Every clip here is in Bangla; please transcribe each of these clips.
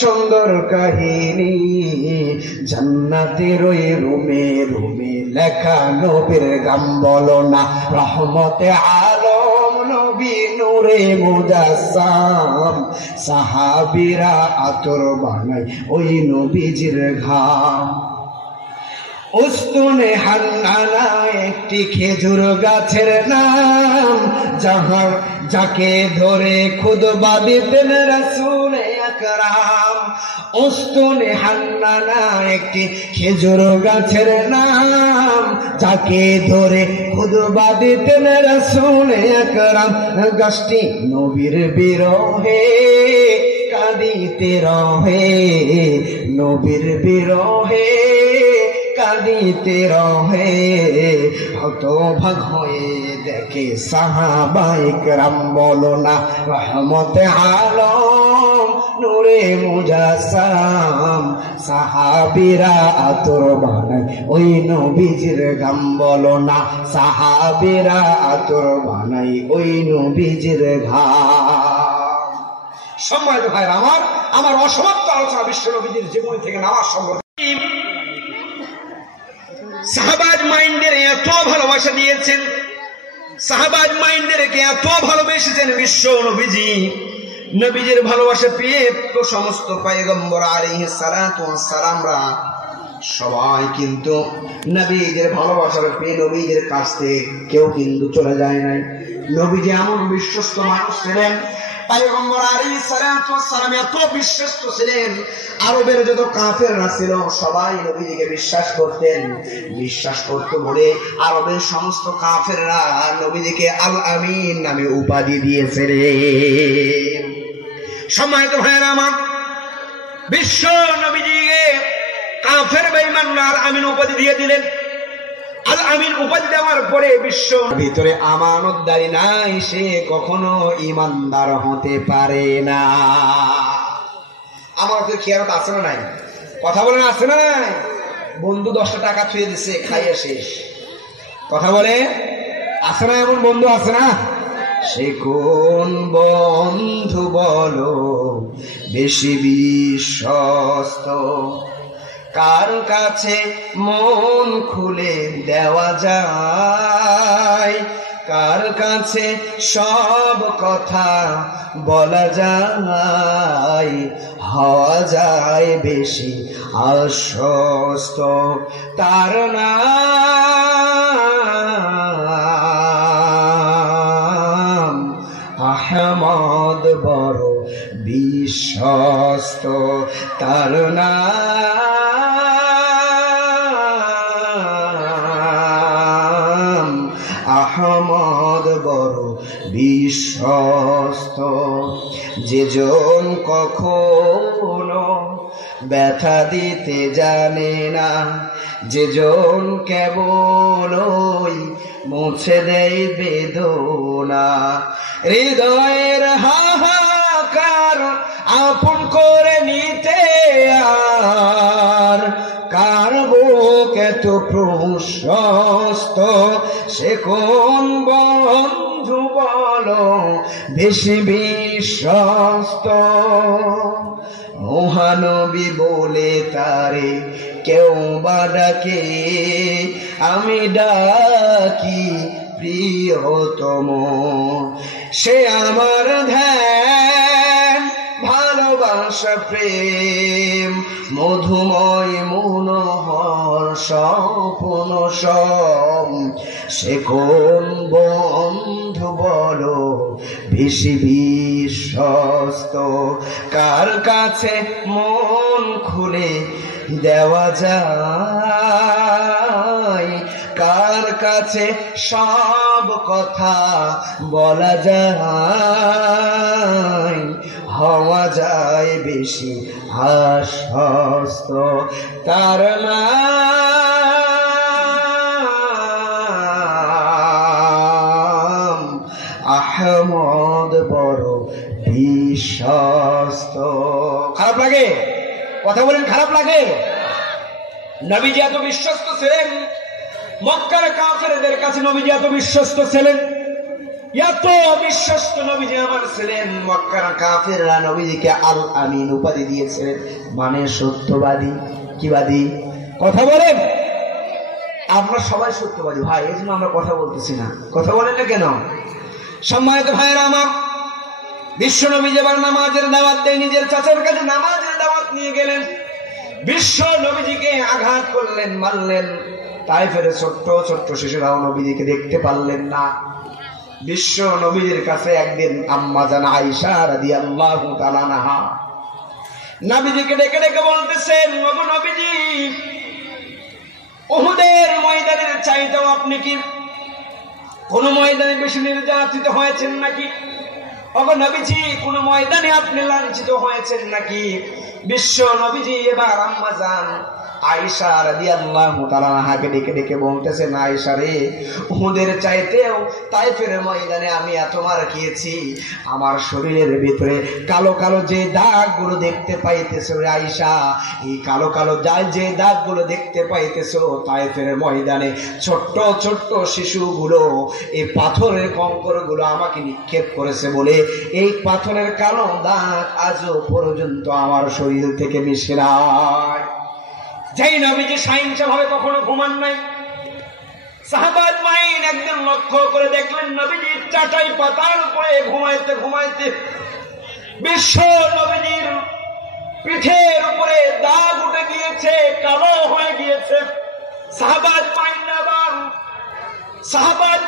সুন্দর কাহিনী জান্নাতের ওই রুমে রুমে লেখা নবীর গাম বলো না রহমতে আলম নবী নূরে মুজাসসাম সাহাবীরা আতর বানায় ওই নবীজির ঘাম উস্তুনে হান্নানা একটি খেজুর গাছের নাম যাকে ধরে খুতবা দিতেন রাসূল আকরাম উস্তুনে হান্নানা একটি খেজুর গাছের নাম যাকে ধরে খুতবা দিতেন রাসূল আকরাম গাছটি নবীর বিরহে কাঁদিতে রহে নবীর বিরহে কাঁদিতে রহে হতভাগ হয়ে দেখে সাহাবায়ে কেরাম বলো না রহমতে আলম নূরে মুজাসসাম সাহাবীরা আতর বানায় ওই নবীজির গাম বলো না সাহাবীরা আতর বানায় ওই নবীজির ঘাম। সম্মানিত ভাইরা আমার অসমাপ্ত আলোচনা বিশ্ব নবীজির জীবনী থেকে নামাজ সম্পর্কে সাহাবাজ মাইন্ডের এত ভালোবাসা দিয়েছেন সাহাবাজ মাইন্ডেরকে এত ভালোবেসেছেন বিশ্ব নবীজি নবীজির ভালোবাসা পেয়ে তো সমস্ত পয়গম্বর আলাইহিস সালাতু ওয়াস সালামরা সবাই কিন্তু নবীজির ভালোবাসা পেয়ে নবীজির কাছ থেকে কেউ কিন্তু চলে যায় নাই নবীজি এমন বিশ্বস্ত মানুষ ছিলেন পয়গম্বর আলাইহিস সালাতু ওয়াস সালাম এত বিশ্বস্ত ছিলেন আরবের যত কাফেররা ছিল সবাই নবীজিকে বিশ্বাস করত বলে আরবের সমস্ত কাফেররা নবীজিকে আল আমিন নামে উপাধি দিয়েছিলেন। সম্মানিত ভাইরা আমার বিশ্ব নবীজিকে কাফের বেঈমানরা আল আমিন উপাধি দিয়ে দিলেন। আল আমিন উপাধি দেওয়ার পরে বিশ্ব ভিতরে আমানতদারি নাই সে কখনো ইমানদার হতে পারে না। আমার তো খেয়ালত আছে না নাই কথা বলেন আছে না নাই বন্ধু 10 টাকা ছুঁয়ে দিছে খাইয়ে শেষ কথা বলে আছে না এমন বন্ধু আছে না সে কোন বন্ধু বলো বেশি বিশ্বস্ত কার কাছে মন খুলে দেওয়া যায় কার কাছে সব কথা বলা যায় হওয়া যায় বেশি আশ্বস্ত তার নাম আহমদ বড় বিশ্বস্ত তার নাম আহমদ বড় বিশ্বস্ত যেজন কখনো ব্যথা দিতে জানে না যেজন কেবলই মুছে দেয় বেদনা হৃদয়ের হাহাকার আপন করে নিতে আর কার বুক এত প্রশস্ত সে কোন বন্ধু বলো বেশি বিশ্বস্ত মহানবী বলে তারে কেউ বা ডাকে আমি ডাকি প্রিয়তম সে আমার ধ্যান ভালোবাসা প্রেম মধুময় মনোহর স্বপ্ন সব সে কোন বন্ধু বলো বেশি বিশ্বস্ত কার কাছে মন খুলে দেওয়া যায় কার কাছে সব কথা বলা যায় হওয়া যায় বেশি আশ্বস্ত তার নাম আহমদ বড় বিশ্বস্ত। খারাপ লাগে কথা বলেন খারাপ লাগে নবীজি এত বিশ্বস্ত ছিলেন মক্কার কাফেরদের কাছে নবীজি এত বিশ্বস্ত ছিলেন এত বিশ্বস্ত নবীজি আমার ছিলেন, মক্কার কাফেররা নবীজিকে আল আমিন উপাধি দিয়েছিলেন, মানে সত্যবাদী। কিবাদী? কথা বলেন। আমরা সবাই সত্যবাদী ভাই, এই জন্য আমরা কথা বলতেছি না। কথা বলেন না কেন? সম্মানিত ভাইয়েরা আমার, বিশ্ব নবী যেবার নামাজের দাওয়াত দেয়, নিজের চাচার কাছে নামাজের দাওয়াত নিয়ে গেলেন, বিশ্ব নবীজিকে আঘাত করলেন, মারলেন। তাইফের ছোট্ট ছোট্ট শিশুরাও নবীজিকে দেখতে পারলেন না। বিশ্ব নবীজির কাছে একদিন আম্মা জান আয়েশা রাদিয়াল্লাহু তাআলা আনহা নবীজিকে ডেকে ডেকে বলতেছেন, ওগো নবীজি, উহুদের ময়দানের চাইতেও আপনি কি কোন ময়দানে বেশি নির্যাতিত হয়েছেন নাকি? ওগো নবীজি, কোন ময়দানে আপনি লাঞ্ছিত হয়েছেন নাকি? বিশ্ব নবীজি এবার আম্মা জান আয়েশা রাদিয়াল্লাহু তাআলা আনহাকে ডেকে ডেকে বলতেছেন, আয়েশা রে, উহুদের চাইতেও তাইফের ময়দানে আমি এত মার খেয়েছি, আমার শরীরের ভিতরে কালো কালো যে দাগগুলো দেখতে পাইতেছো রে আয়েশা, এই কালো কালো যে দাগগুলো দেখতে পাইতেছো, তাইফের ময়দানে ছোট্ট ছোট্ট শিশুগুলো এই পাথরের কঙ্করগুলো আমাকে নিক্ষেপ করেছে বলে এই পাথরের কালো দাগ আজও পর্যন্ত আমার শরীর থেকে মিশে নাই। যেই নবীজি সাহিংসা ভাবে কখনো ঘুমান নাই, সাহাবাত মাইন একদিন লক্ষ্য করে দেখলেন নবীজি চাটাই পাতার উপরে ঘুমাইতে ঘুমাইতে বিশ্ব নবীজির পিঠের উপরে দাগ উঠে গিয়েছে, কালো হয়ে গিয়েছে। সাহাবাত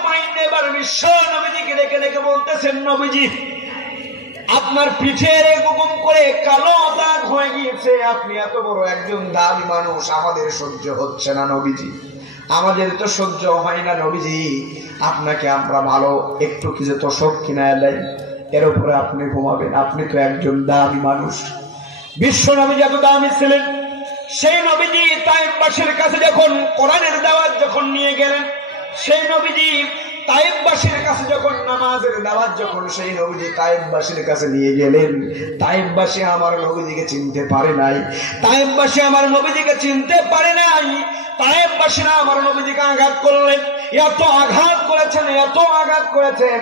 মাইন এবার বিশ্ব নবীজিকে ডেকে ডেকে বলতেছেন, নবীজি, আপনার পিঠের এরকম করে কালো দাগ হয়ে গিয়েছে, আপনি এত বড় একজন দামি মানুষ, আমাদের সহ্য হচ্ছে না নবীজি, আমাদের তো সহ্য হয় না নবীজি, আপনাকে আমরা ভালো একটু কিছু তোষক কিনায় দেয়, এর উপরে আপনি ঘুমাবেন, আপনি তো একজন দামি মানুষ। বিশ্ব নবীজি এত দামি ছিলেন, সেই নবীজি তাইফবাসীর কাছে যখন কোরআনের দাওয়াত যখন নিয়ে গেলেন, সেই নবীজি তাইফবাসীর কাছে যখন নামাজের দাওয়াত যখন সেই নবীজি তাইফবাসীর কাছে নিয়ে গেলেন, তাইফবাসী আমার নবীজিকে চিনতে পারে নাই, তাইফবাসী আমার নবীজিকে চিনতে পারে নাই। তাইফবাসীরা আমার নবীজিকে আঘাত করলেন, এত আঘাত করেছেন, এত আঘাত করেছেন,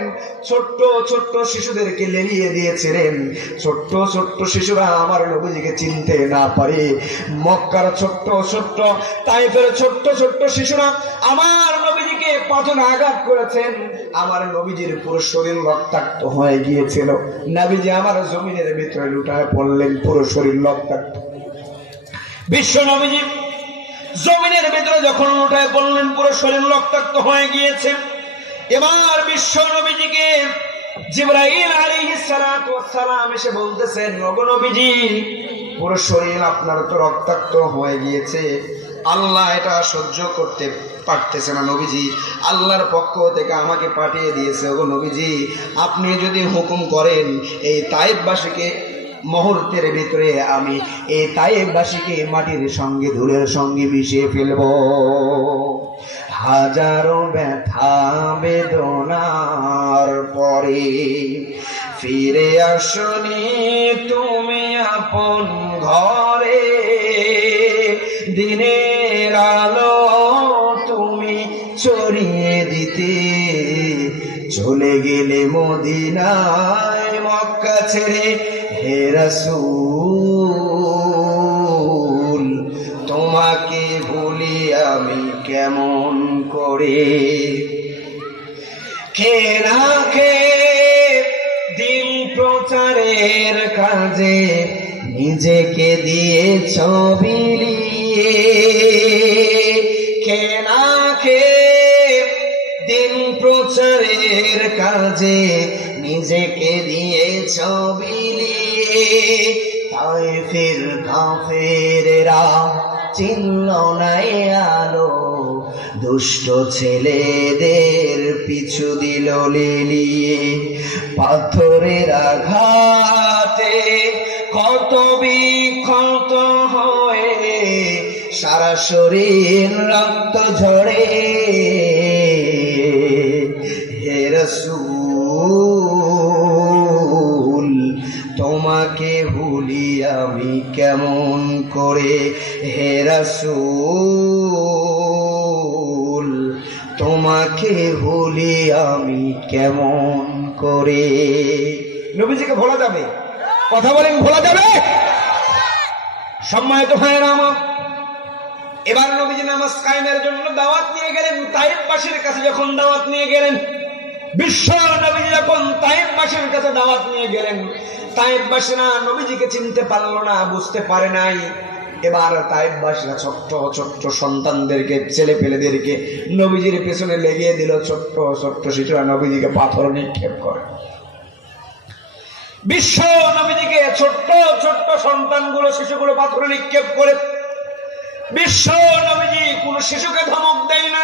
ছোট্ট ছোট্ট শিশুদেরকে লেলিয়ে দিয়েছিলেন। ছোট্ট ছোট্ট শিশুরা আমার নবীজিকে চিনতে না পারে, মক্কার ছোট্ট ছোট্ট তাইফের ছোট্ট ছোট্ট শিশুরা আমার নবীজিকে পাথর আঘাত করেছেন, আমার নবীজির পুরো শরীর রক্তাক্ত হয়ে গিয়েছিল। নবীজি আমার জমিনের ভিতরে লুটায় পড়লেন, পুরো শরীর রক্তাক্ত। বিশ্ব নবীজি জমিনের ভিতরে যখন লুটায় পড়লেন, পুরো শরীর রক্তাক্ত হয়ে গিয়েছে। এবার বিশ্ব নবীজিকে জিবরাইল আলাইহিস সালাতু ওয়াস সালাম এসে বলতেছেন, ওগো নবীজি, পুরো শরীর আপনার তো রক্তাক্ত হয়ে গিয়েছে, আল্লাহ এটা সহ্য করতে পারতেছে না নবীজি, আল্লাহর পক্ষ থেকে আমাকে পাঠিয়ে দিয়েছে। ওগো নবীজি, আপনি যদি হুকুম করেন এই তাইফবাসীকে মুহূর্তের ভিতরে আমি এই তাইফবাসীকে মাটির সঙ্গে ধুলের সঙ্গে মিশিয়ে ফেলব। হাজারো ব্যথা বেদনার পরে ফিরে আসনি তুমি আপন ঘরে, দিনের আলো তুমি ছড়িয়ে দিতে চলে গেলে মদিনায় মক্কা ছেড়ে, হে রাসূল তোমাকে ভুলি আমি কেমন করে। খেয়ে না খেয়ে দিন প্রচারের কাজে নিজেকে দিয়েছ বিলিয়ে, খেয়ে না খেয়ে দিন প্রচারের কাজে নিজেকে দিয়েছ বিলিয়ে, তাইফের কাফেরেরা চিনল না আলো, দুষ্ট ছেলেদের পিছু দিল লেলিয়ে, পাথরের আঘাতে কত বিক্ষত হয়ে সারা শরীর রক্ত ঝরে, হে রাসূল তোমাকে ভুলি আমি কেমন করে, হে রাসূল তোমাকে ভুলি আমি কেমন করে। নবীজিকে ভোলা যাবে? কথা বলেন, ভোলা যাবে? সম্মানিত ভাইয়েরা আমার, এবার নবীজি নামাজ কায়েমের জন্য দাওয়াত নিয়ে গেলেন। তায়েফবাসীর কাছে যখন দাওয়াত নিয়ে গেলেন, বিশ্ব নবীজি যখন তায়েফবাসীর কাছে দাওয়াত নিয়ে গেলেন, তায়েফবাসীরা নবীজিকে চিনতে পারলো না, বুঝতে পারে নাই। এবার তায়েফবাসীরা ছোট্ট ছোট্ট সন্তানদেরকে, ছেলে পেলেদেরকে নবীজির পেছনে লেগিয়ে দিল। ছোট্ট ছোট্ট শিশুরা নবীজিকে পাথর নিক্ষেপ করে। বিশ্ব নবীজিকে ছোট্ট ছোট্ট সন্তানগুলো, শিশুগুলো পাথর নিক্ষেপ করে। বিশ্ব নবীজি কোন শিশুকে ধমক দেয় না।